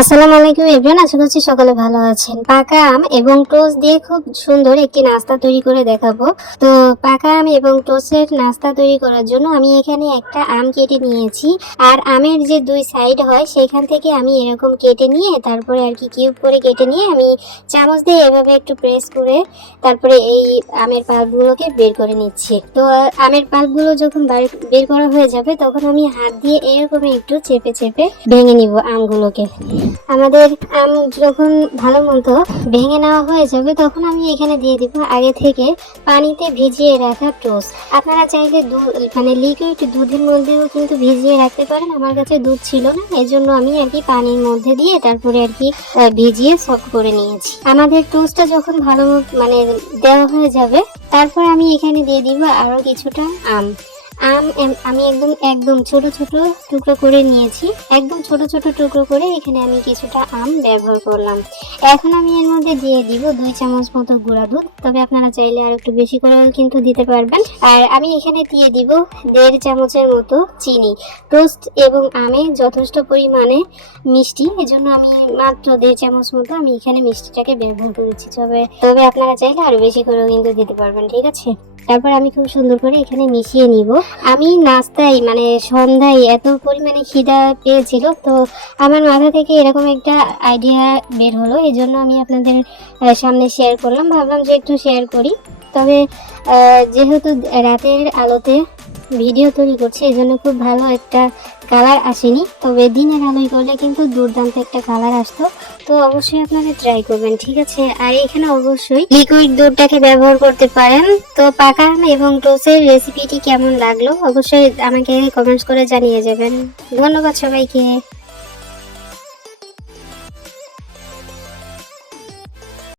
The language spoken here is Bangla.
আসসালামু আলাইকুম এভরিওয়ান, আশা করছি সকলে ভালো আছেন। পাকা আম এবং টোস্ট দিয়ে খুব সুন্দর একটি নাস্তা তৈরি করে দেখাবো। তো পাকা আম এবং টোস্টের নাস্তা তৈরি করার জন্য আমি এখানে একটা আম কেটে নিয়েছি। আর আমের যে দুই সাইড হয় সেখান থেকে আমি এরকম কেটে নিয়ে তারপরে আর কি কিউব করে কেটে নিয়ে আমি চামচ দিয়ে এভাবে একটু প্রেস করে তারপরে এই আমের পাল্পগুলোকে বের করে নিচ্ছি। তো আমের পাল্পগুলো যখন বের করা হয়ে যাবে তখন আমি হাত দিয়ে এরকম একটু চেপে চেপে ভেঙে নিব আমগুলোকে। আমাদের আম যখন ভালো মতো ভেঙে নেওয়া হয়ে যাবে তখন আমি এখানে দিয়ে দিব আগে থেকে পানিতে ভিজিয়ে রাখা টোস্ট। আপনারা চাইলে মানে লিকুইড দুধের মধ্যেও কিন্তু ভিজিয়ে রাখতে পারেন। আমার কাছে দুধ ছিল না, এজন্য আমি আর কি পানির মধ্যে দিয়ে তারপরে আর কি ভিজিয়ে সফট করে নিয়েছি। আমাদের টোস্টটা যখন ভালো মানে দেওয়া হয়ে যাবে তারপর আমি এখানে দিয়ে দিব আরো কিছুটা আম। আমি একদম ছোট ছোট টুকরো করে নিয়েছি। একদম ছোট ছোট টুকরো করে এখানে আমি কিছুটা আম ব্যবহার করলাম। এখন আমি এর মধ্যে দিয়ে দিব 2 চামচ মতো গুঁড়া দুধ, তবে আপনারা চাইলে আর একটু বেশি করেও কিন্তু দিতে পারবেন। আর আমি এখানে দিয়ে দিব 1.5 চামচের মতো চিনি। টোস্ট এবং আমে যথেষ্ট পরিমাণে মিষ্টি, এজন্য আমি মাত্র 1.5 চামচ মতো আমি এখানে মিষ্টিটাকে ব্যবহার করেছি। তবে আপনারা চাইলে আরো বেশি করেও কিন্তু দিতে পারবেন, ঠিক আছে। তারপর আমি খুব সুন্দর করে এখানে মিশিয়ে নিব। আমি নাস্তায় মানে সন্ধ্যায় এত পরিমাণে খিদা পেয়েছিল, তো আমার মাথা থেকে এরকম একটা আইডিয়া বের হলো, এই জন্য আমি আপনাদের সামনে শেয়ার করলাম। ভাবলাম যে একটু শেয়ার করি। তবে যেহেতু রাতের আলোতে ভিডিও তৈরি করছি এই জন্য খুব ভালো একটা কালার আসেনি, তবে দিনের আলোয় করলে কিন্তু দুর্দান্ত একটা কালার আসতো। তো অবশ্যই আপনারা ট্রাই করবেন, ঠিক আছে। আর এখানে অবশ্যই লিকুইড দুধটাকে ব্যবহার করতে পারেন। তো পাকা আম এবং টোস্টের রেসিপিটি কেমন লাগলো অবশ্যই আমাকে কমেন্টস করে জানিয়ে যাবেন। ধন্যবাদ সবাইকে।